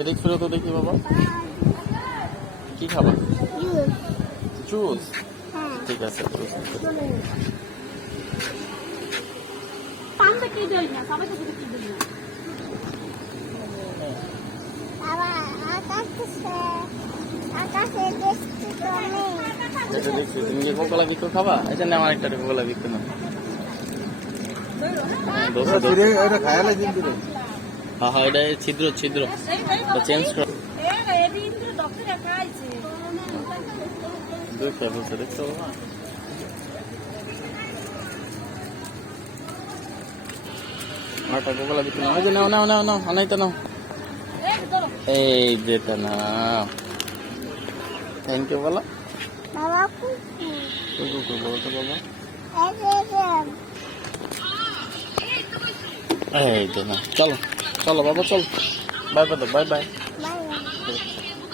এটা একটু তো দেখি বাবা, কি খাবা? জুস। ঠিক আছে, জুস। এটা দেখছি, তুমি কি কোকোলা বিস্কুট খাবা? এটা না, আমার একটা কোকোলা বিস্কুট না। হ্যাঁ হ্যাঁ, এটা ছিদ্র ছিদ্র, চেঞ্জ কর। দেখছো বাবা, একটা কোকোলা বিস্কুট নাও। এই যে নাও নাও নাও নাও, অনেকটা নাও। এই যেটা না, থ্যাংক ইউ বলো। বলো তো বাবা। এই যে না, চলো চলো বাবা, চলো। Bye bye, bye bye.